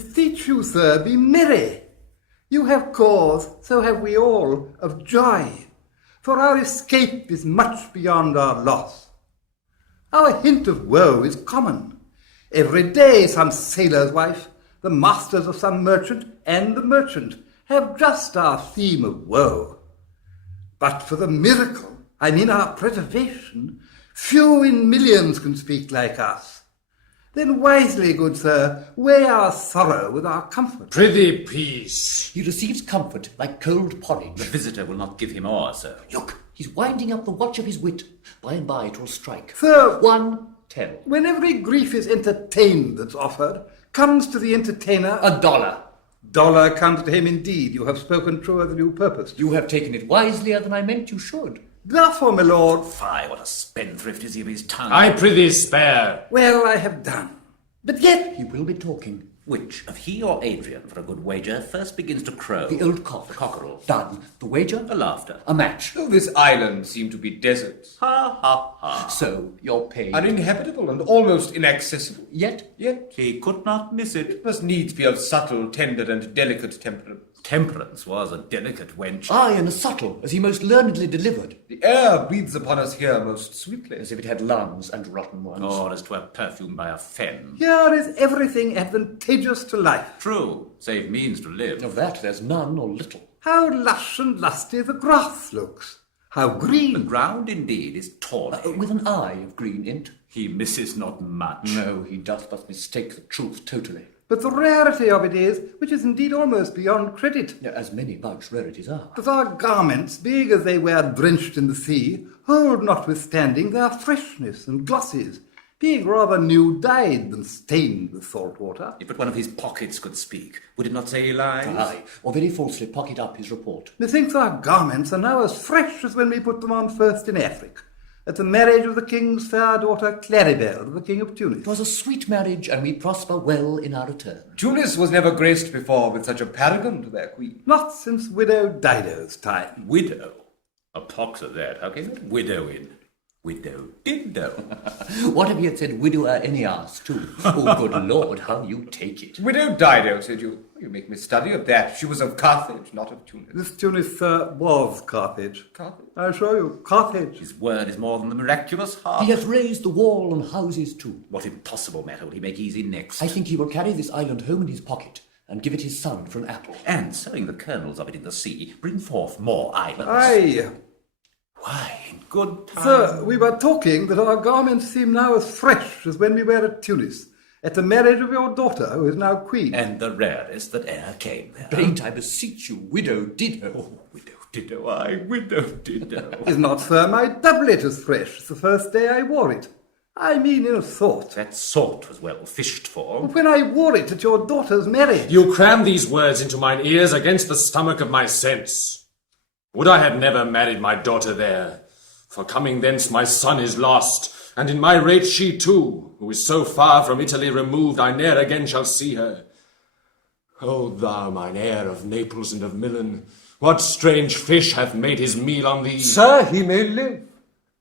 Beseech you, sir, be merry. You have cause, so have we all, of joy, for our escape is much beyond our loss. Our hint of woe is common. Every day some sailor's wife, the masters of some merchant, and the merchant have just our theme of woe. But for the miracle, I mean our preservation, few in millions can speak like us. Then wisely, good sir, weigh our sorrow with our comfort. Prithee, peace. He receives comfort like cold porridge. The visitor will not give him o'er, sir. Look, he's winding up the watch of his wit. By and by it will strike. Sir, 1 10. when every grief is entertained that's offered, comes to the entertainer $1. Dollar comes to him indeed. You have spoken truer than you purposed. You have taken it wiselier than I meant you should. Therefore, my lord, Fie, what a spendthrift is he of his tongue. I prithee spare. well, I have done. But yet, He will be talking. Which of he or Adrian, for a good wager, first begins to crow? The old cock. The cockerel. Done. The wager? The laughter. A match. Though this island seem to be deserts, Ha, ha, ha. So, you're paid. uninhabitable and almost inaccessible, Yet, yet He could not miss it. it must needs be of subtle, tender, and delicate temperament. Temperance was a delicate wench. aye, and subtle, as he most learnedly delivered, The air breathes upon us here most sweetly. as if it had lungs and rotten ones. Or as 'twere perfumed by a fen. here is everything advantageous to life. True, save means to live. Of that there's none or little. How lush and lusty the grass looks. How The green. ground indeed is tawny. With an eye of green int. He misses not much. No, he doth but mistake the truth totally. But the rarity of it is, which is indeed almost beyond credit, As many much rarities are. that our garments, being as they were drenched in the sea, hold notwithstanding their freshness and glosses, being rather new dyed than stained with salt water. If but one of his pockets could speak, would it not say he lies? Aye, or very falsely pocket up his report. Methinks our garments are now as fresh as when we put them on first in Africa, at the marriage of the king's fair daughter Claribel, the king of Tunis. 'Twas a sweet marriage, and we prosper well in our return. Tunis was never graced before with such a paragon to their queen. Not since widow Dido's time. Widow? A pox of that. How came that widow in? Widow Dido. What if he had said widower Aeneas, too? Oh, good Lord, how you take it. Widow Dido, said you. You make me study of that. She was of Carthage, not of Tunis. This Tunis, sir, was Carthage. Carthage? I assure you, Carthage. His word is more than the miraculous heart. He hath raised the wall and houses too. What impossible matter will he make easy next? I think he will carry this island home in his pocket, and give it his son for an apple. And, sowing the kernels of it in the sea, bring forth more islands. Aye. Why, in good time. Sir, we were talking that our garments seem now as fresh as when we were at Tunis, at the marriage of your daughter, who is now queen. And the rarest that e'er came there. Ain't I beseech you, widow Dido? Oh, widow Dido, I, widow Dido. Is not, sir, my doublet as fresh as the first day I wore it? I mean in a thought. That salt was well fished for. When I wore it at your daughter's marriage. You cram these words into mine ears against the stomach of my sense. Would I had never married my daughter there, for coming thence my son is lost, and in my rate she too, who is so far from Italy removed, I ne'er again shall see her. O thou, mine heir of Naples and of Milan, what strange fish hath made his meal on thee? Sir, he may live.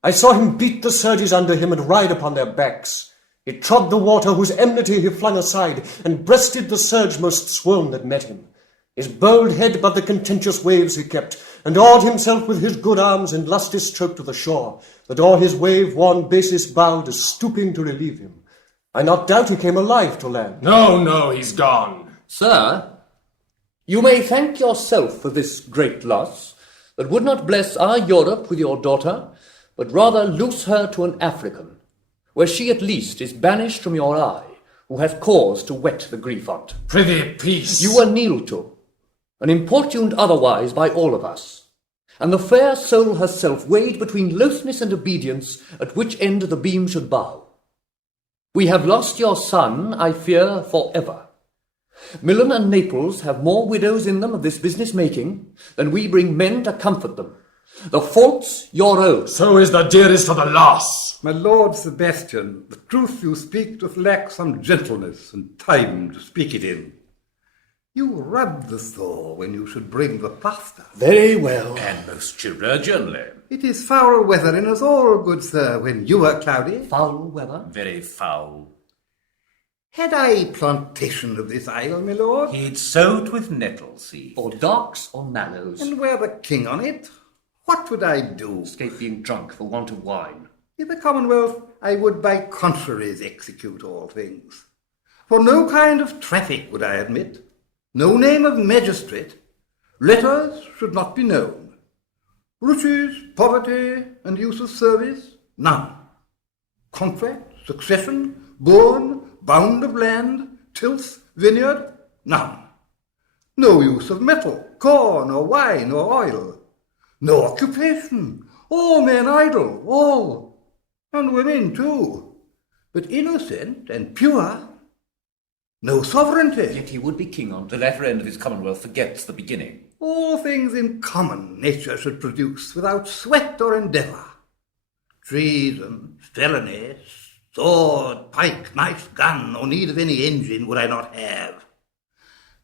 I saw him beat the surges under him and ride upon their backs. He trod the water whose enmity he flung aside, and breasted the surge most swoln that met him. His bold head but the contentious waves he kept, and awed himself with his good arms and lusty stroke to the shore, that o'er his wave-worn basis bowed, as stooping to relieve him. I not doubt he came alive to land. No, he's gone. Sir, you may thank yourself for this great loss, that would not bless our Europe with your daughter, but rather loose her to an African, where she at least is banished from your eye, who hath cause to wet the grief on't. Prithee, peace. You are kneeled to, and importuned otherwise by all of us, and the fair soul herself weighed between loathness and obedience, at which end the beam should bow. We have lost your son, I fear, for ever. Milan and Naples have more widows in them of this business making, than we bring men to comfort them. The fault's your own. So is the dearest to the loss. My lord Sebastian, the truth you speak doth lack some gentleness and time to speak it in. You rub the sore when you should bring the plaster. Very well. And most chirurgeonly. It is foul weather in us all, good sir, when you are cloudy. Foul weather. Very foul. Had I plantation of this isle, my lord? He'd sowed with nettles, see. Or docks or mallows. And were the king on it, what would I do? Escape being drunk for want of wine. In the Commonwealth, I would by contraries execute all things. For no kind of traffic would I admit, no name of magistrate, letters should not be known. Riches, poverty, and use of service, none. Contract, succession, bourne, bound of land, tilth, vineyard, none. No use of metal, corn, or wine, or oil. No occupation, all men idle, all, and women too, but innocent and pure. No sovereignty. Yet he would be king on the latter end of his commonwealth forgets the beginning. All things in common nature should produce without sweat or endeavour. Treason, felony, sword, pike, knife, gun, or need of any engine would I not have.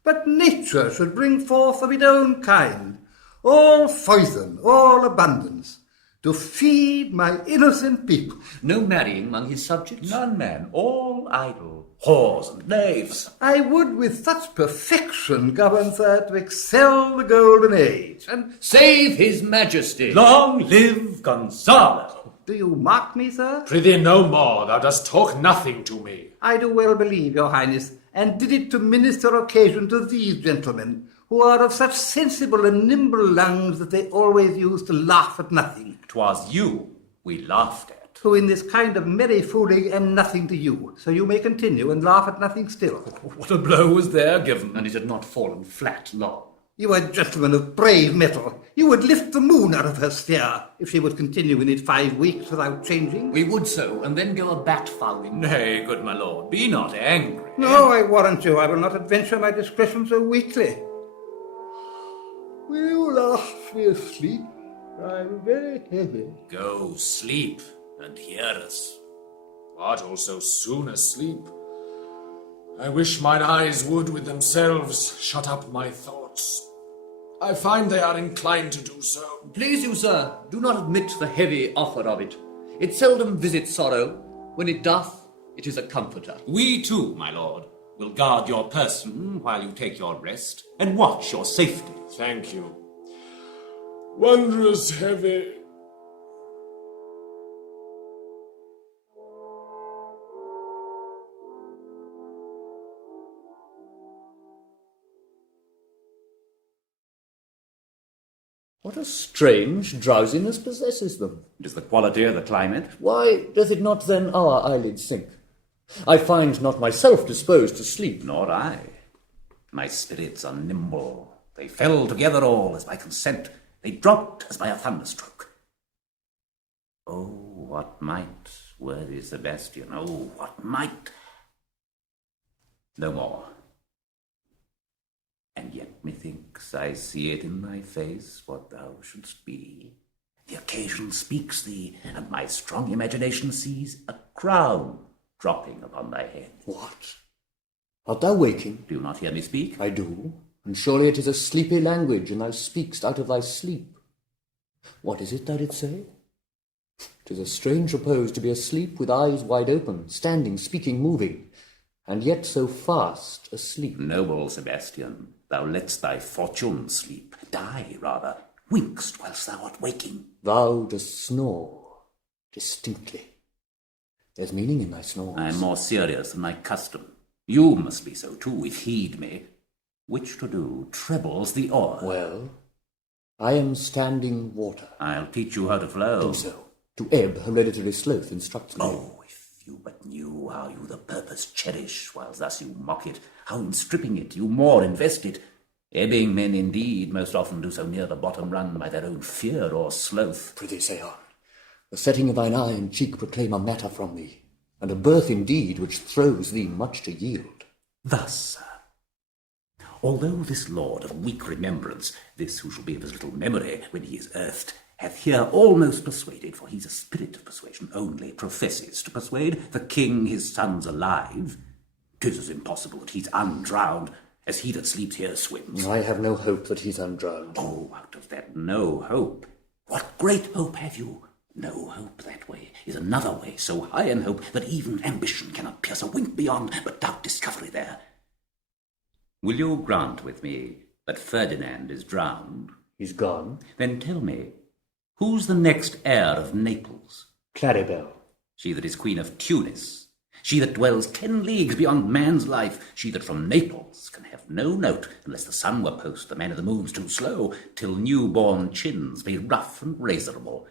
But nature should bring forth of its own kind, all foison, all abundance, to feed my innocent people. No marrying among his subjects? None, man, all idle, whores and knaves. I would with such perfection govern, sir, to excel the golden age. And save his majesty. Long live Gonzalo! Do you mark me, sir? Prithee no more, thou dost talk nothing to me. I do well believe, your highness, and did it to minister occasion to these gentlemen, who are of such sensible and nimble lungs that they always use to laugh at nothing. 'Twas you we laughed at. Who in this kind of merry fooling am nothing to you, so you may continue and laugh at nothing still. What a blow was there given. And it had not fallen flat long. You are gentlemen of brave metal. You would lift the moon out of her sphere if she would continue in it 5 weeks without changing. We would so, and then go a bat fowling. Nay, good my lord, be not angry. No, I warrant you, I will not adventure my discretion so weakly. Will you laugh me asleep? I am very heavy. Go sleep and hear us. What, also soon asleep? I wish mine eyes would with themselves shut up my thoughts. I find they are inclined to do so. Please you, sir, do not admit the heavy offer of it. It seldom visits sorrow. When it doth, it is a comforter. We too, my lord, will guard your person while you take your rest and watch your safety. Thank you. Wondrous heavy. What a strange drowsiness possesses them. It is the quality of the climate. Why doth it not then our eyelids sink? I find not myself disposed to sleep. Nor I. My spirits are nimble. They fell together all as by consent. They dropped as by a thunderstroke. Oh, what might, worthy Sebastian, oh, what might. No more. And yet methinks I see it in thy face what thou shouldst be. The occasion speaks thee, and my strong imagination sees a crown dropping upon thy head. What? Art thou waking? Do you not hear me speak? I do, and surely it is a sleepy language, and thou speakst out of thy sleep. What is it thou didst say? 'Tis a strange repose to be asleep with eyes wide open, standing, speaking, moving, and yet so fast asleep. Noble Sebastian, thou lett'st thy fortune sleep, die rather, wink'st whilst thou art waking. Thou dost snore distinctly. There's meaning in thy snores. I am more serious than my custom. You must be so too, if heed me. Which to do trebles the oar. Well, I am standing water. I'll teach you how to flow. Do so. To ebb, hereditary sloth instructs me. Oh, if you but knew how you the purpose cherish, while thus you mock it, how in stripping it you more invest it. Ebbing men indeed most often do so near the bottom run by their own fear or sloth. Prithee, say on. The setting of thine eye and cheek proclaim a matter from thee, and a birth indeed which throws thee much to yield. Thus, sir, although this lord of weak remembrance, this who shall be of as little memory when he is earthed, hath here almost persuaded, for he's a spirit of persuasion only, professes to persuade the king his son's alive, 'tis as impossible that he's undrowned as he that sleeps here swims. I have no hope that he's undrowned. Oh, out of that no hope, what great hope have you? No hope that way is another way, so high in hope that even ambition cannot pierce a wink beyond, but doubt discovery there. Will you grant with me that Ferdinand is drowned? He's gone. Then tell me, who's the next heir of Naples? Claribel. She that is Queen of Tunis, she that dwells 10 leagues beyond man's life, she that from Naples can have no note unless the sun were post, the man of the moon's too slow, till new-born chins be rough and razorable.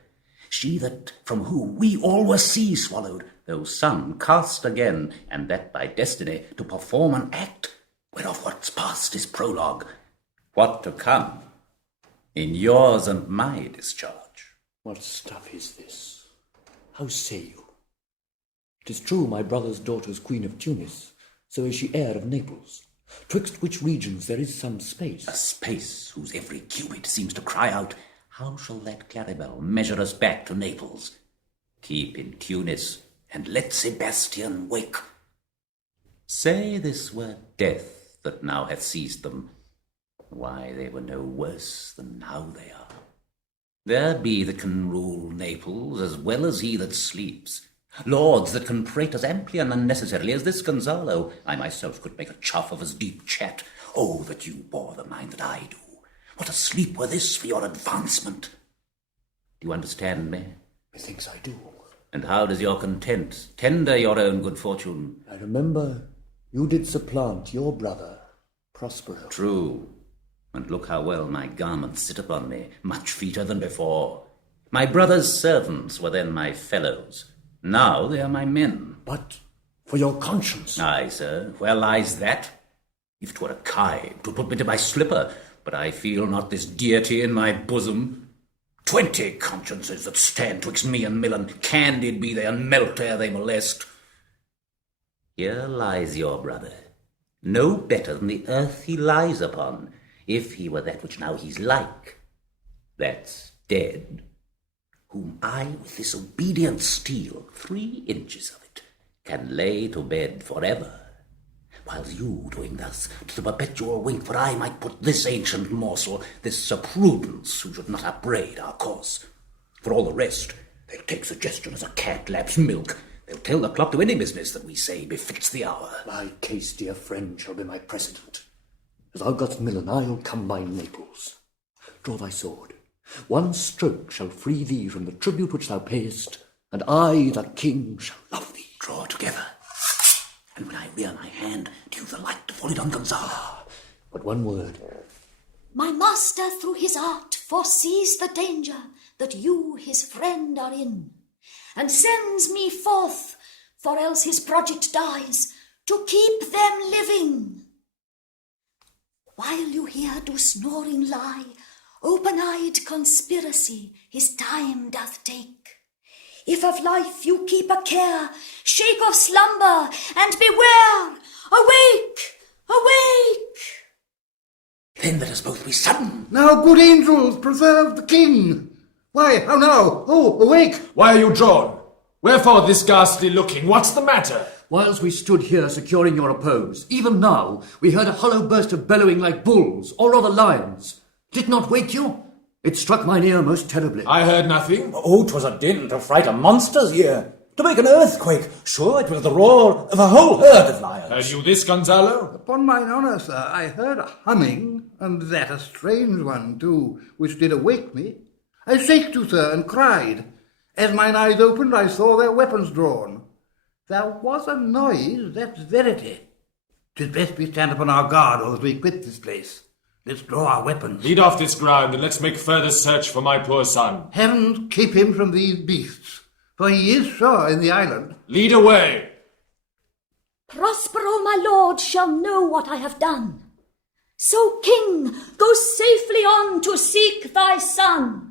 She that from whom we all were sea swallowed, though sun cast again, and that by destiny, to perform an act, whereof what's past is prologue, what to come in yours and my discharge. What stuff is this? How say you? It is true my brother's daughter's Queen of Tunis, so is she heir of Naples, twixt which regions there is some space. A space whose every cubit seems to cry out, how shall that Claribel measure us back to Naples? Keep in Tunis, and let Sebastian wake. Say this were death that now hath seized them, why they were no worse than now they are. There be that can rule Naples as well as he that sleeps, lords that can prate as amply and unnecessarily as this Gonzalo. I myself could make a chuff of his deep chat. Oh, that you bore the mind that I do! What a sleep were this for your advancement! Do you understand me? Methinks I do. And how does your content tender your own good fortune? I remember you did supplant your brother, Prospero. True. And look how well my garments sit upon me, much feeter than before. My brother's servants were then my fellows. Now they are my men. But for your conscience. Aye, sir, where lies that? If 'twere a kite, 'twould put me to my slipper, but I feel not this deity in my bosom. 20 consciences that stand twixt me and Milan, candid be they and melt ere they molest. Here lies your brother, no better than the earth he lies upon, if he were that which now he's like. That's dead, whom I with this obedient steel, 3 inches of it, can lay to bed forever. While you, doing thus, to the perpetual wink, for I might put this ancient morsel, this Sir Prudence, who should not upbraid our cause. For all the rest, they'll take suggestion as a cat laps milk. They'll tell the clock to any business that we say befits the hour. My case, dear friend, shall be my precedent. As thou gost Milan, I'll combine Naples. Draw thy sword. One stroke shall free thee from the tribute which thou payest, and I, the king, shall love thee. Draw together. And when I rear my hand, do you the like to fall it on Gonzalo? But one word. My master through his art foresees the danger that you, his friend, are in, and sends me forth, for else his project dies, to keep them living. While you here do snoring lie, open-eyed conspiracy his time doth take. If of life you keep a care, shake off slumber, and beware! Awake! Awake! Then let us both be sudden. Now, good angels, preserve the king! Why, how now? Oh, awake! Why are you drawn? Wherefore this ghastly looking? What's the matter? Whilst we stood here securing your repose, even now we heard a hollow burst of bellowing like bulls, or rather lions. Did it not wake you? It struck mine ear most terribly. I heard nothing. Oh, 'twas a din to fright a monster's ear, to make an earthquake. Sure, it was the roar of a whole herd of lions. Heard you this, Gonzalo? Upon mine honour, sir, I heard a humming, and that a strange one too, which did awake me. I shaked you, sir, and cried. As mine eyes opened, I saw their weapons drawn. There was a noise, that's verity. 'Tis best we stand upon our guard, or that we quit this place. Let's draw our weapons. Lead off this ground, and let's make further search for my poor son. Heaven keep him from these beasts, for he is sure in the island. Lead away! Prospero, my lord, shall know what I have done. So, king, go safely on to seek thy son.